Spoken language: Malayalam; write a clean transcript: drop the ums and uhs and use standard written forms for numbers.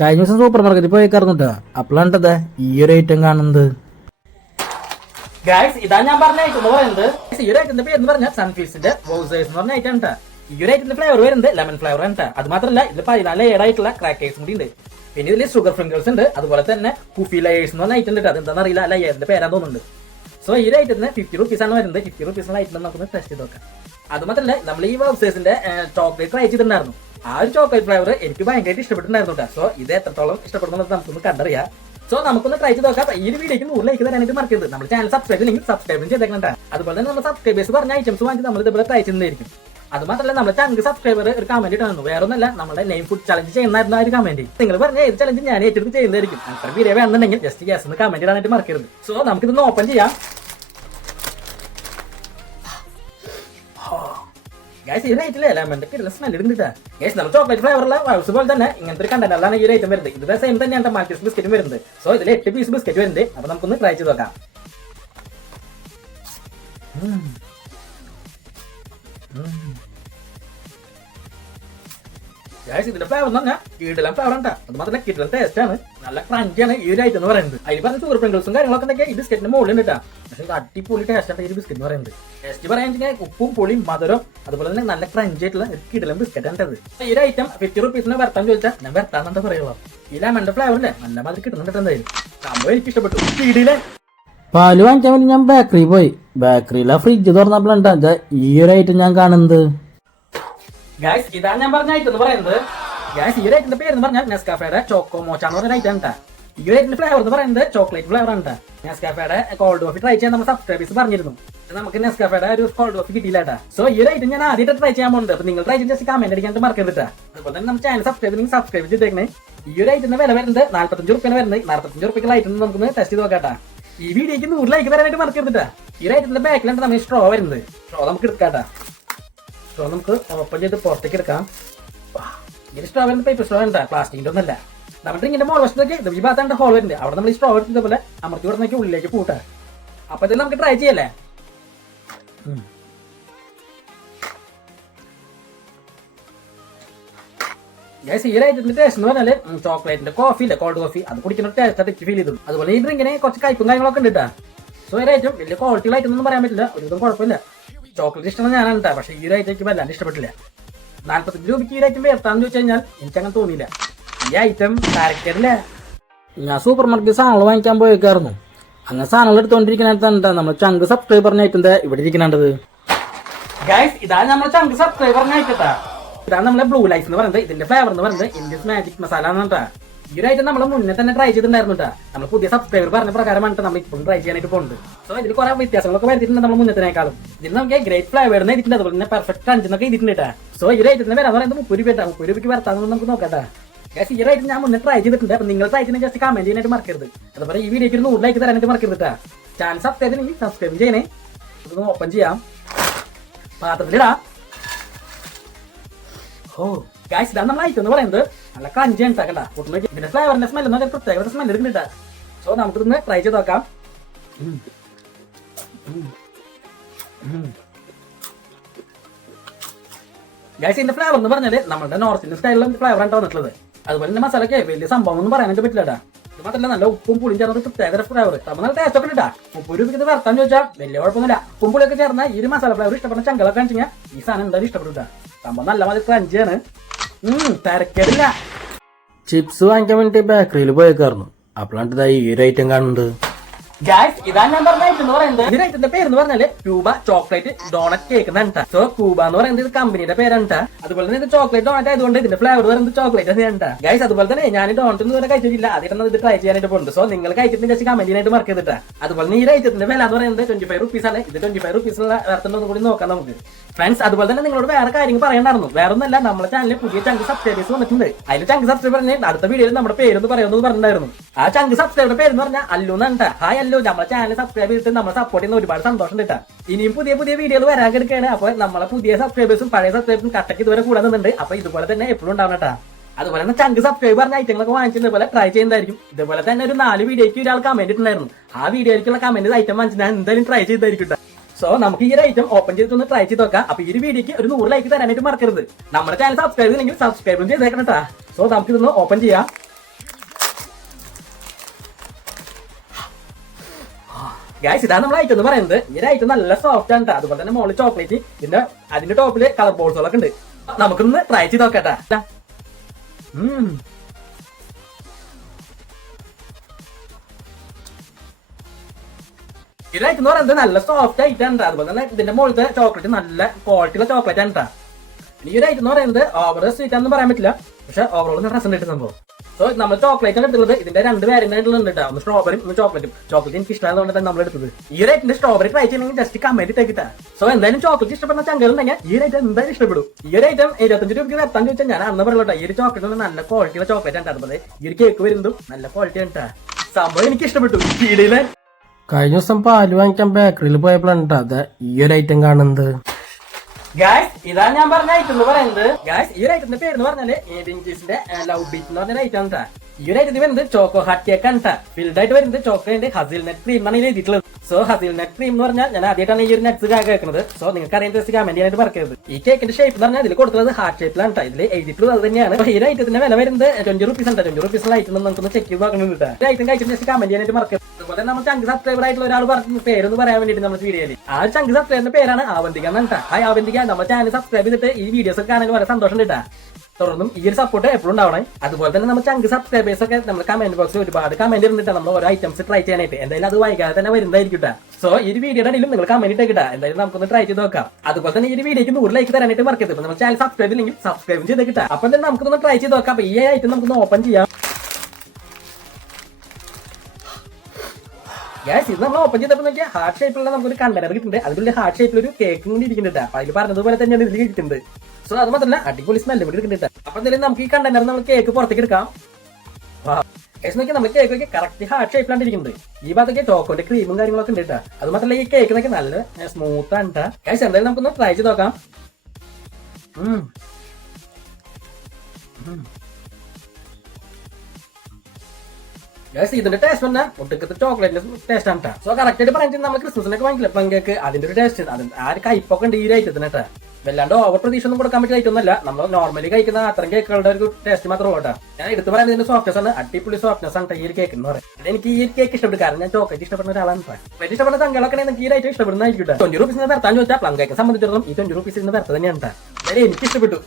കഴിഞ്ഞ ദിവസം സൂപ്പർ മാർക്കറ്റിൽ പോയി കറന്നിട്ടാ അപ്പോഴാണ്ടത് ഈ ഒരു ഐറ്റം കാണുന്നത്. ഗൈസ് ഇതാ ഞാൻ പറഞ്ഞ ഐറ്റം എന്ന് പറയുന്നത്. ഈ ഒരു ഐറ്റത്തിന്റെ പേര് എന്ന് പറഞ്ഞാൽ സൺഫീൽസിന്റെ വൗസേഴ്സ് എന്ന് പറഞ്ഞ ഐറ്റം ഉണ്ടാ. ഈ ഒരു ഐറ്റത്തിന്റെ ഫ്ലേവർ വരുന്നത് ലെമൺ ഫ്ലേവർ ആണ്. അത് മാത്രമല്ല ഇതിൽ 14 ഏഡായിട്ടുള്ള ക്രാക്കേഴ്സും കൂടി ഉണ്ട്. പിന്നെ ഇതിൽ ഷുഗർ ഫ്രിങ്കിൾസ് ഉണ്ട്. അതുപോലെ തന്നെ കുഫി ലെയേഴ്സ് എന്ന് പറഞ്ഞ ഐറ്റം ഉണ്ട്. അതെന്താണെന്ന് അറിയില്ല, അല്ല ഏതിന്റെ പേരാന്ന് തോന്നുന്നുണ്ട്. സോ ഈ ഒരു ഐറ്റത്തിന് 50 റുപ്പീസ് ആണ് വരുന്നത്. 50 റുപ്പീസ് ഐറ്റം നമുക്ക് ടെസ്റ്റ് ചെയ്ത് നോക്കാം. അത് മാത്രമല്ല നമ്മൾ ഈ വൗസേഴ്സിന്റെ ചോക്ലേറ്റ് ട്രൈ ചെയ്തിട്ടുണ്ടായിരുന്നു. ആ ഒരു ചോക്ലേറ്റ് ഫ്ലേവർ എനിക്ക് ഭയങ്കരമായിട്ട് ഇഷ്ടപ്പെട്ടിട്ടുണ്ടായിരുന്നു കേട്ടോ. സോ ഇത് എത്രത്തോളം ഇഷ്ടപ്പെടുന്നത് നമുക്കൊന്ന് കണ്ടറിയാം. സോ നമുക്കൊന്ന് ട്രൈ ചെയ്ത് നോക്കാം. ഈ ഒരു വീഡിയോക്ക് 100 ലൈക്ക് തരാനായിട്ട് മറക്കരുത്. നമ്മൾ ചാനൽ സബ്സ്ക്രൈബ് ചെയ്തെങ്കിൽ സബ്സ്ക്രൈബ് ചെയ്തേക്കണ്ട. അതുപോലെ തന്നെ നമ്മൾ സബ്സ്ക്രൈബേഴ്സ് പറഞ്ഞ ഐറ്റംസ് വാങ്ങി നമ്മൾ ഇതുപോലെ ട്രൈ ചെയ്യുന്നതായിരിക്കും. അത് മാത്രമല്ല നമ്മുടെ ചാനൽ സബ്സ്ക്രൈബർ ഒരു കമന്റ് ഇട്ടായിരുന്നു. വേറെ ഒന്നല്ല, നമ്മുടെ നെയിം ഫുഡ് ചലഞ്ച് ചെയ്യുന്നതായിരുന്നു ആ ഒരു കമന്റ്. നിങ്ങൾ പറഞ്ഞ ഏത് ചലഞ്ച് ഞാൻ ഏറ്റെടുത്ത് ചെയ്യുന്നതായിരിക്കും. അത്ര വീഡിയോ വേണമെന്നുണ്ടെങ്കിൽ ജസ്റ്റ് ഗ്യാസ് എന്ന് കമന്റ് ഇടാനായിട്ട് മറക്കരുത്. സോ നമുക്കിതൊന്ന് ഓപ്പൺ ചെയ്യാം. ഗൈസ് ഈ റേറ്റിലെ ലെമന്റെ കിട്ടുന്ന സ്മെൽ ഇടുന്നിട്ടാ. ഗൈസ് നമ്മൾ ചോക്ലേറ്റ് ഫ്ലേവറുള്ള വൗസ് പോലെ തന്നെ ഇങ്ങനത്തെ ഒരു കണ്ടന്റിലാണ് ഈ ഐറ്റം വരുന്നത്. ഇത് സെയിം തന്നെയാണ് മാൽക്കീസ് ബിസ്ക്കറ്റും വരുന്നത്. സോ ഇതിൽ 8 പീസ് ബിസ്ക്കറ്റ് വരുന്നുണ്ട്. അപ്പൊ നമുക്കൊന്ന് ട്രൈ ചെയ്ത് നോക്കാം. ഗൈസ് ഇതിന്റെ ഫ്ലേവർ എന്ന് പറഞ്ഞാൽ കിടിലൻ ഫ്ലേവർ ആണ്. അത് മാത്രമല്ല കിടിലൻ ടേസ്റ്റ് ആണ്. നല്ല ക്രഞ്ചിയാണ് ഈ ഒരു ഐറ്റം എന്ന് പറയുന്നത്. അതിൽ പറഞ്ഞ ഷുഗർ പ്രിങ്കിൾസും കാര്യങ്ങളൊക്കെ ഉണ്ടെങ്കിൽ ഈ ബിസ്ക്കറ്റിന്റെ മുകളിൽ ഉണ്ട്. പക്ഷേ അടിപൊളി ടേസ്റ്റ് ആണ് ഈ ബിസ്ക്കറ്റ് എന്ന് പറയുന്നത്. ടേസ്റ്റ് പറയാൻ ഉപ്പും പൊളിയും മധുരം അതുപോലെ തന്നെ നല്ല ക്രഞ്ച് ആയിട്ടുള്ള ഒരു കിടിലൻ ബിസ്ക്കറ്റ് ആണ്. ഈ ഒരു ഐറ്റം 50 റുപ്പീസിന് വരത്താൻ ചോദിച്ചാൽ ഞാൻ വരത്താന്നെന്താ പറയുള്ളൂ. ഈ ലെമന്റെ ഫ്ലേവറില്ലേ നല്ല മാതിരി കിട്ടുന്നുണ്ട്. എന്തായാലും സംഭവം എനിക്ക് ഇഷ്ടപ്പെട്ടു. കിടിലൻ പാല് വാങ്ങിക്കാൻ വേണ്ടി ഞാൻ ബേക്കറി പോയി. ബേക്കറിയിലെ ഫ്രിഡ്ജ് തുറന്നപ്പോഴാണ് ഈ ഒരു ഐറ്റം ഞാൻ കാണുന്നത്. ഗൈസ് ഇതാണ് ഞാൻ പറഞ്ഞ ഐറ്റം എന്ന് പറയുന്നത്. ഗൈസ് ഈ ഒരു ഐറ്റത്തിന്റെ പേര് എന്ന് പറഞ്ഞാൽ നെസ്കാഫയുടെ ചോക്കോ മോച്ച എന്ന് പറഞ്ഞ ഐറ്റം ആണ്. ഈ ഒരു ഐറ്റത്തിന്റെ ഫ്ലേവർ എന്ന് പറയുന്നത് ചോക്ലേറ്റ് ഫ്ലേവർ ആണ്. നെസ്കാഫയുടെ കോൾഡ് കോഫി ട്രൈ ചെയ്യാൻ നമ്മൾ സബ്സ്ക്രൈബേഴ്സ് പറഞ്ഞിരുന്നു. നമുക്ക് നെസ്കാഫയുടെ ഒരു കോൾഡ് കോഫി കിട്ടിയില്ല. സോ ഈ ഒരു ഐറ്റം ഞാൻ ആദ്യമായിട്ട് ട്രൈ ചെയ്യാൻ പോകുന്നത്. അപ്പൊ നിങ്ങൾ ട്രൈ ചെയ്ത് ജസ്റ്റ് കമന്റ് അടിക്കാനായിട്ട് മറക്കരുത്. അതുപോലെ തന്നെ നമ്മുടെ ചാനൽ സബ്സ്ക്രൈബ് ചെയ്തേക്കണേ. ഈ ഒരു ഐറ്റത്തിന്റെ വില വരുന്നത് 45 റുപ്യാണ് വരുന്നത്. 45 റുപ്യക്കുള്ള ഐറ്റം നമുക്കൊന്ന് ടെസ്റ്റ് ചെയ്ത് നോക്കാട്ടാ. ഈ വീഡിയോക്ക് 100 ലൈക്ക് തരാനായിട്ട് മറക്കരുത്. ഈ ഒരു ഐറ്റത്തിന്റെ ബാക്കിലാണ് നമ്മൾ സ്ട്രോ വരുന്നത്. സ്ട്രോ നമുക്ക് എടുക്കാട്ടാ. സ്ട്രോ നമുക്ക് ഓപ്പൺ ചെയ്ത് പുറത്തേക്ക് എടുക്കാം. ഇങ്ങനെ സ്ട്രോ വരുന്ന പേപ്പർ സ്ട്രോ ഉണ്ടാ, പ്ലാസ്റ്റിക്കിന്റെ ഒന്നല്ല. നമ്മുടെ ഇങ്ങനെ മോൾ വശത്തേക്ക് ഈ ഭാഗത്താണ്ട് ഹോൾ വരുന്നുണ്ട്. അവിടെ നമ്മൾ ഈ സ്ട്രോ എടുത്തത് പോലെ അമർത്തി കൊടുത്തേക്ക് ഉള്ളിലേക്ക് പൂട്ടാ. അപ്പൊ ഇതിൽ നമുക്ക് ട്രൈ ചെയ്യല്ലേ. ഗൈസ് ഈ ഐറ്റത്തിന്റെ ടേസ്റ്റ് എന്ന് പറഞ്ഞാല് ചോക്ലേറ്റിന്റെ കോഫി ഇല്ലേ, കോൾഡ് കോഫി, അത് കുടിക്കുന്ന ടേസ്റ്റ് ആയിട്ട് ഫീൽ ചെയ്തു. അതുപോലെ ഈ ഡ്രിങ്കിനെ കുറച്ച് കയ്പും കാര്യങ്ങളൊക്കെ ഉണ്ട്. സോ ഈ ഐറ്റം വലിയ ക്വാളിറ്റി ഐറ്റം ഒന്നും പറയാൻ പറ്റില്ല. ഒരുവിധം കുഴപ്പമില്ല. ചോക്ലേറ്റ് ഇഷ്ടമാണ് ഞാനാണ് കേട്ടോ. പക്ഷേ ഈ ഒരു ഐറ്റം വല്ലാണ്ട് ഇഷ്ടപ്പെട്ടില്ല. 45 രൂപയ്ക്ക് ഈ ഐറ്റം എത്താന്ന് ചോദിച്ചു കഴിഞ്ഞാൽ എനിക്കങ്ങനെ തോന്നിയില്ല. ഈ ഐറ്റം ക്യാരക്ടറില്ലേ. ഞാൻ സൂപ്പർ മാർക്കറ്റ് സാധനങ്ങൾ വാങ്ങിക്കാൻ പോയേക്കായിരുന്നു. അങ്ങനെ സാധനങ്ങൾ എടുത്തോണ്ടിരിക്കുന്ന നമ്മൾ ചങ്ക് സബ്സ്ക്രൈബറിന് ഐറ്റം ഇവിടെ ഇരിക്കുന്നുണ്ടത്. ഗൈസ് ഇതാണ് നമ്മുടെ ചങ്ക് സബ്സ്ക്രൈബറിന് ഐറ്റത്താ. ഇതാണ് നമ്മളെ ബ്ലൂ ലൈഫ് എന്ന് പറയുന്നത്. ഇതിന്റെ ഫ്ലേവർ എന്ന് പറയുന്നത് ഇന്ത്യസ് മാജിക് മസാല എന്നാ. ഈ ഒരു ഐറ്റം നമ്മൾ മുന്നേ തന്നെ ട്രൈ ചെയ്തിട്ടുണ്ടായിരുന്നു. നമ്മൾ പുതിയ സബ്സ്ക്രൈബർ പറഞ്ഞ പ്രകാരമാണ് നമ്മൾ ഇപ്പോഴും ട്രൈ ചെയ്യാനായിട്ട് പോകുന്നത്. സോ ഇതിൽ കുറെ വ്യത്യാസങ്ങളൊക്കെ വരുത്തിയിട്ടുണ്ട് നമ്മൾ മുന്നേക്കാളും. ഇതിൽ നമുക്ക് ഗ്രേറ്റ് ഫ്ലേവർ എഴുതിയിട്ടുണ്ട്. അതുപോലെ തന്നെ പെർഫെക്റ്റ് ക്രഞ്ച് എന്നൊക്കെ എഴുതിയിട്ടുണ്ട്. സോ ഈ ഒരു ഐറ്റത്തിന്റെ വില പറയുന്നത് 30 രൂപ. 30 രൂപയ്ക്ക് വരത്താന്ന് നമുക്ക് നോക്കട്ടെ. ഗൈസ് ഈ ഒരു ഐറ്റം ഞാൻ മുന്നേ ട്രൈ ചെയ്തിട്ടുണ്ട്. അപ്പൊ നിങ്ങൾ ട്രൈ ചെയ്യുന്ന ജസ്റ്റ് കമന്റ് ചെയ്യാനായിട്ട് മറക്കരുത്. അതുപോലെ ഈ വീഡിയോക്ക് 100 ലൈക്ക് തരാനായിട്ട് മറക്കരുത്. ചാനൽ സബ്സ്ക്രൈബ് ചെയ്യണേ. ഇതൊന്ന് ഓപ്പൺ ചെയ്യാം, പാത്രത്തിലിടാം. ഓ ഗൈസ് ഇതാണ് നമ്മൾ ഐറ്റം എന്ന് പറയുന്നത്. നല്ല ക്രഞ്ചി ഉണ്ടാക്കണ്ട. ഇതിന്റെ ഫ്ലേവറിന്റെ സ്മെൽ എന്നൊക്കെ പ്രത്യേക സ്മെൽ എടുക്കുന്നുണ്ട്. സോ നമുക്കിതൊന്ന് ട്രൈ ചെയ്ത് നോക്കാം. ഗൈസ് ഇതിന്റെ ഫ്ലേവർ എന്ന് പറഞ്ഞാല് നമ്മുടെ നോർത്ത് ഇന്ത്യൻ സ്റ്റൈലിലുള്ള ഫ്ലേവർ ആണ് വന്നിട്ടുള്ളത്. അതുപോലെ തന്നെ മസാലയ്ക്ക് വലിയ സംഭവം ഒന്നും പറയാനായിട്ട് പറ്റില്ല. ഇത് മാത്രമല്ല നല്ല ഉപ്പും പുളിയും ചേർന്ന പ്രത്യേക ഫ്ലേവർ. നമ്മൾ നല്ല ടേസ്റ്റ് ഒക്കെ ഉണ്ടാ. 30 രൂപയ്ക്ക് ഇത് വരത്താൻ ചോദിച്ചാൽ വലിയ കുഴപ്പമൊന്നുമില്ല. ഉപ്പും പുളിയൊക്കെ ചേർന്ന ഈ ഒരു മസാല ഫ്ലേവർ ഇഷ്ടപ്പെടുന്ന ചങ്കളൊക്കെ വെച്ചാൽ ഈ സാധനം എന്തായാലും ഇഷ്ടപ്പെട്ടിട്ടാ. സംഭവം നല്ല മാതിരി ക്രഞ്ചിയാണ്. തിരക്കേടില്ല. ചിപ്സ് വാങ്ങിക്കാൻ വേണ്ടി ബേക്കറിയിൽ പോയേക്കായിരുന്നു. അപ്പോഴാണ് ഈ ഒരു ഐറ്റം കാണുന്നുണ്ട്. ഗൈസ് ഇതാണ് ഞാൻ പറഞ്ഞ ഐറ്റം എന്ന് പറയുന്നത്. ഇതിന്റെ ഐറ്റത്തിന്റെ പേര് എന്ന് പറഞ്ഞാല് ക്യൂബ ചോക്ലേറ്റ് ഡോണറ്റ് കേക്ക് എന്നാണ്. സോ ക്യൂബ എന്ന് പറയുന്നത് ഇത് കമ്പനിയുടെ പേരാണ്. അതുപോലെ തന്നെ ഇത് ചോക്ലേറ്റ് ഡോണറ്റ് ആയതുകൊണ്ട് ഇതിന്റെ ഫ്ലേവർ പറയുന്നത് ചോക്ലേറ്റ് തന്നെയാണ്. ഗൈസ് അതുപോലെ തന്നെ ഞാൻ ഡോണറ്റ് ഒന്നും ഇതുവരെ കഴിച്ചിട്ടില്ല. അതിനാണ് ഇത് ട്രൈ ചെയ്യാനായിട്ട് പോകുന്നത്. സോ നിങ്ങൾ കഴിച്ചിട്ട് ജസ്റ്റ് കമന്റ് ചെയ്യാനായിട്ട് മറക്കരുത്. അതുപോലെ തന്നെ ഈ ഐറ്റത്തിന്റെ വില എന്ന് പറയുന്നത് 25 റുപ്പീസ് ആണ്. ഇത് 25 റുപ്പീസിനുള്ള വേർത്തുണ്ടോ കൂടി നോക്കാം നമുക്ക് ഫ്രണ്ട്സ്. അതുപോലെ തന്നെ നിങ്ങളോട് വേറെ കാര്യങ്ങൾ പറയണ്ടായിരുന്നു. വേറെ ഒന്നല്ല, നമ്മുടെ ചാനലിൽ പുതിയ ചങ്ക് സബ്സ്ക്രൈബേഴ്സ് വന്നിട്ടുണ്ട്. അതിൽ ചങ്ക് സബ്സ്ക്രൈബറിന് അടുത്ത വീഡിയോയിൽ നമ്മുടെ പേരൊന്ന് പറയുമെന്ന് പറഞ്ഞിട്ടുണ്ടായിരുന്നു. ആ ചങ്ക് സബ്സ്ക്രൈബറുടെ പേര് എന്ന് പറഞ്ഞാൽ അല്ലു എന്നാണ്. ഹായ് അല്ലു, നമ്മുടെ ചാനൽ സബ്സ്ക്രൈബ് ചെയ്തിട്ട് നമ്മളെ സപ്പോർട്ട് ചെയ്യുന്ന ഒരുപാട് സന്തോഷം കിട്ടാ. ഇനിയും പുതിയ വീഡിയോകൾ വരാൻ കിടക്കുകയാണ്. അപ്പോൾ നമ്മളെ പുതിയ സബ്സ്ക്രൈബേഴ്സും പഴയ സബ്സ്ക്രൈബേഴ്സും കട്ടക്ക് ഇതുവരെ കൂടെ നിന്നുണ്ട്. അപ്പൊ ഇതുപോലെ തന്നെ എപ്പോഴും ഉണ്ടാവണട്ടാ. അതുപോലെ തന്നെ ചങ്ക് സബ്സ്ക്രൈബ് പറഞ്ഞ ഐറ്റങ്ങളൊക്കെ വാങ്ങിച്ചത് പോലെ ട്രൈ ചെയ്യുന്നതായിരിക്കും. ഇതുപോലെ തന്നെ ഒരു 4 വീഡിയോയ്ക്ക് ഒരാൾ കമന്റ് ഇട്ടുണ്ടായിരുന്നു. ആ വീഡിയോയ്ക്കുള്ള കമന്റ് ഐറ്റം വാങ്ങിച്ച് ഞാൻ എന്തായാലും ട്രൈ ചെയ്തായിരിക്കും. സോ നമുക്ക് ഈ ഒരു ഐറ്റം ഓപ്പൺ ചെയ്തിട്ടൊന്ന് ട്രൈ ചെയ്ത് നോക്കാം. അപ്പൊ ഈ ഒരു വീഡിയോക്ക് ഒരു 100 ലൈക്ക് തരാനായിട്ട് മറക്കരുത്. നമ്മുടെ ചാനൽ സബ്സ്ക്രൈബ് ചെയ്തെങ്കിൽ സബ്സ്ക്രൈബും ചെയ്തേക്കണം കേട്ടാ. സോ നമുക്ക് ഇതൊന്ന് ഓപ്പൺ ചെയ്യാം. ഗൈസ് ഇതാണ് നമ്മൾ ഐറ്റം എന്ന് പറയുന്നത്. ഈ ഒരു ഐറ്റം നല്ല സോഫ്റ്റ് ആണ്. അതുപോലെ തന്നെ മോളിൽ ചോക്ലേറ്റ്, പിന്നെ അതിന്റെ ടോപ്പില് കളർ ബോൾസുകളൊക്കെ ഉണ്ട്. നമുക്കൊന്ന് ട്രൈ ചെയ്ത് നോക്കട്ടെ. ഈ ഐറ്റം എന്ന് പറയുന്നത് നല്ല സോഫ്റ്റ് ഐറ്റം ആണ്. അതുപോലെ തന്നെ ഇതിന്റെ മുകളിലത്തെ ചോക്ലേറ്റ് നല്ല ക്വാളിറ്റിയുള്ള ചോക്ലേറ്റ് ആണ്. ഈ ഒരു ഐറ്റം എന്ന് പറയുന്നത് ഓവർ സ്വീറ്റ് ആണെന്ന് പറയാൻ പറ്റില്ല, പക്ഷെ ഓവറോൾ രസം കിട്ടുന്ന സംഭവം. സോ നമ്മൾ ചോക്ലേറ്റ് ആണ് എടുത്തുള്ളത്. ഇതിന്റെ 2 വേരിയന്റ് ആയിട്ടുള്ളത് കേട്ടോ, ഒന്ന് സ്ട്രോബെറിയും ഒന്ന് ചോക്ലേറ്റും. ചോക്ലേറ്റ് എനിക്ക് ഇഷ്ടമായതുകൊണ്ട് തന്നെ നമ്മൾ എടുത്തത്. ഈ ഒരു ഐറ്റിന്റെ സ്ട്രോബെറി ട്രൈ ചെയ്യണമെങ്കിൽ ജസ്റ്റ് കമന്റ് ഇട്ടേക്കിട്ടാ. സോ എന്തായാലും ചോക്ലേറ്റ് ഇഷ്ടപ്പെടുന്ന ചങ്കലുണ്ടെങ്കിൽ ഈ ഒരു ഐറ്റം എന്തായാലും ഇഷ്ടപ്പെടും. ഈ ഒരു ഐറ്റം 25 രൂപയ്ക്ക് നിർത്താൻ ചോദിച്ചാൽ ഞാൻ അന്ന് പറയുള്ളൂ. ഈ ഒരു ചോക്ലേറ്റ് നല്ല ക്വാളിറ്റിയുള്ള ചോക്ലേറ്റ് ആണ്. അതുപോലെ ഈ ഒരു കേക്ക് വരുന്നതും നല്ല ക്വാളിറ്റി ആണ്. സംഭവം എനിക്ക് ഇഷ്ടപ്പെട്ടു. വീഡിയോയിലെ കഴിഞ്ഞ ദിവസം പാല് വാങ്ങിക്കാൻ ബേക്കറിയിൽ പോയപ്പോഴാണ് അതെ ഈ ഒരു ഐറ്റം കാണുന്നത്. ഗായ്സ് ഇതാണ് ഞാൻ പറഞ്ഞ ഐറ്റം എന്ന് പറയുന്നത്. ഗായ്സ് ഈ ഒരു ഐറ്റത്തിന്റെ പേര് എന്ന് പറഞ്ഞാല് വിൻചീസിന്റെ ലവ് ബീറ്റ് എന്ന് പറഞ്ഞ ഐറ്റം ആണ്. ഈ ഒരു ഐറ്റത്തിൽ വരുന്നത് ചോക്കോ ഹാർട്ട് കേക്ക് ആണ്. ഫിൽഡ് ആയിട്ട് വരുന്നത് ചോക്ലേറ്റ് ഹസിൽനട്ട് ക്രീം ആണ് എഴുതിയിട്ടുള്ളത്. സോ ഹസിൽനട്ട് ക്രീം എന്ന് പറഞ്ഞാൽ ഞാൻ ആദ്യമായിട്ടാണ് ഈ ഒരു നട്ട്സ് കേൾക്കുന്നത്. സോ നിങ്ങൾക്ക് അറിയാൻ കമന്റ് ചെയ്യാനായിട്ട് പറയരുത്. ഈ കേക്കിന്റെ ഷേപ്പ് എന്ന് പറഞ്ഞാൽ ഇതിൽ കൊടുത്തത് ഹാർട്ട് ഷേപ്പിലാണ്. ഇതിൽ എഴുതിയിട്ടുള്ളത് അത് തന്നെയാണ്. ഈ ഒരു ഐറ്റത്തിന്റെ വില വരുന്നത് 20 റുപ്പീസ് ആണ്. 20 റുപ്പീസ് ഐറ്റം നമുക്കൊന്ന് ചെക്ക് ചെയ്ത് നോക്കുന്നുണ്ട്. ഐറ്റം കഴിച്ചിട്ട് കമന്റ് ചെയ്യാനായിട്ട് മറക്കരുത്. അതുപോലെ നമ്മൾ ചങ്ക് സബ്സ്ക്രൈബർ ആയിട്ടുള്ള ഒരാൾ പറഞ്ഞ പേരൊന്ന് പറയാൻ വേണ്ടിയിട്ട് നമ്മുടെ വീഡിയോയിൽ ആ ഒരു ചങ്ക് സബ്സ്ക്രൈബറിന്റെ പേരാണ് ആവന്തിക എന്നാണ്. ആ ആവന്തിക നമ്മുടെ ചാനൽ സബ്സ്ക്രൈബ് ചെയ്തിട്ട് ഈ വീഡിയോസ് ഒക്കെ കാണാൻ വളരെ സന്തോഷം കിട്ടാ. തുടർന്നും ഈ ഒരു സപ്പോർട്ട് എപ്പോഴും ഉണ്ടാവണം. അതുപോലെ തന്നെ നമ്മൾ ചങ്ക് സബ്സ്ക്രൈബേഴ്സ് ഒക്കെ നമ്മുടെ കമന്റ് ബോക്സിൽ ഒരുപാട് കമന്റ് ഇരുന്നിട്ട് നമ്മൾ ഓരോ ഐറ്റംസ് ട്രൈ ചെയ്യാനായിട്ട്. എന്തായാലും അത് വൈകാതെ തന്നെ വരുന്നതായിരിക്കും. സോ ഈ ഒരു വീഡിയോയുടെ അടിയിലും നിങ്ങൾ കമന്റ് ഇട്ടേക്കിട്ടാ. എന്തായാലും നമുക്കൊന്ന് ട്രൈ ചെയ്ത് നോക്കാം. അതുപോലെ തന്നെ ഈ ഒരു വീഡിയോക്ക് 100 ലൈക്ക് തരാനായിട്ട് മറക്കരുത്. നമ്മൾ ചാനൽ സബ്സ്ക്രൈബ് ഇല്ലെങ്കിൽ സബ്സ്ക്രൈബ് ചെയ്തേക്കിട്ടാ. അപ്പൊ തന്നെ നമുക്കൊന്ന് ട്രൈ ചെയ്ത് നോക്കാം. അപ്പൊ ഈ ഐറ്റം നമുക്കൊന്ന് ഓപ്പൺ ചെയ്യാം. ഗ്യാസ് ഇത് നമ്മൾ ഓപ്പൺ ചെയ്തപ്പോൾ നോക്കിയാൽ ഹാർട്ട് ഷേപ്പിലുള്ള നമുക്കൊരു കണ്ടെയ്നർ കിട്ടുന്നുണ്ട്. അതിന്റെ ഹാർട്ട് ഷേപ്പിൽ ഒരു കേക്ക് കൂടി ഇരിക്കുന്നുണ്ട്. അപ്പൊ അതിൽ പറഞ്ഞതുപോലെ തന്നെയാണ് ഇതിൽ കിട്ടുന്നത്. സോ അത് മാത്രമല്ല അടിപൊളി സ്മെല്ല് കൂടി കിട്ടുന്നുണ്ട്. അപ്പൊ എന്തായാലും നമുക്ക് ഈ കണ്ടെയ്നർ നമ്മൾ കേക്ക് പുറത്തേക്ക് എടുക്കാം. നോക്കി നമ്മൾ കേക്ക് കറക്റ്റ് ഹാർട്ട് ഷേപ്പിലാണ് ഇരിക്കുന്നത്. ഈ ഭാഗത്തൊക്കെ ചോക്കോന്റെ ക്രീമും കാര്യങ്ങളൊക്കെ ഉണ്ട്. അത് മാത്രമല്ല ഈ കേക്ക് നോക്കി നല്ല സ്മൂത്ത് ആണ്. ഗ്യാസ് എന്തായാലും നമുക്കൊന്ന് ട്രൈ ചെയ്ത് നോക്കാം. ഇതിന്റെ ടേസ്റ്റ് പറഞ്ഞാൽ ഒട്ടുക്കത്തെ ചോക്ലേറ്റിന്റെ ടേസ്റ്റ് ആണ്. സോ കറക്റ്റ് ആയിട്ട് പറഞ്ഞിട്ട് നമ്മൾ ക്രിസ്മസിനൊക്കെ വാങ്ങിക്കില്ല പ്ലം കേക്ക്, അതിന്റെ ഒരു ടേസ്റ്റ് ആ ഒരു കയ്പൊക്കെ ഉണ്ട് ഈ ഒരു ഐറ്റത്തിന് കേട്ടോ. വല്ലാണ്ട് ഓവർ പ്രതീക്ഷ ഒന്നും കൊടുക്കാൻ പറ്റിയ ഐറ്റം ഒന്നല്ല. നമ്മൾ നോർമലി കഴിക്കുന്ന അത്രയും കേക്കുകളുടെ ഒരു ടേസ്റ്റ് മാത്രമേ ഉള്ളൂ. ഞാൻ എടുത്ത് പറയുന്നത് ഇതിന്റെ സോഫ്റ്റ്നെസ് ആണ്. അടിപൊളി സോഫ്റ്റ്നെസ് ആണ് ഈ ഒരു കേക്ക് എന്ന് പറയുന്നത്. എനിക്ക് ഈ കേക്ക് ഇഷ്ടപ്പെട്ടു. കാരണം ഞാൻ ചോക്ലേറ്റ് ഇഷ്ടപ്പെടുന്ന ഒരാളാണ്. വലിയ ഇഷ്ടപ്പെടുന്ന സംഘങ്ങളൊക്കെ എനിക്ക് ഈ ഐറ്റം ഇഷ്ടപ്പെടുന്നതായിരിക്കും. 20 റുപ്പീസിന് വരത്താൻ ചോദിച്ചാൽ പ്ലം കേക്ക് സംബന്ധിച്ചിടത്തോളം ഈ 20 റുപ്പീസിന് വരത്ത തന്നെയാണ്. എനിക്ക് ഇഷ്ടപ്പെട്ടു.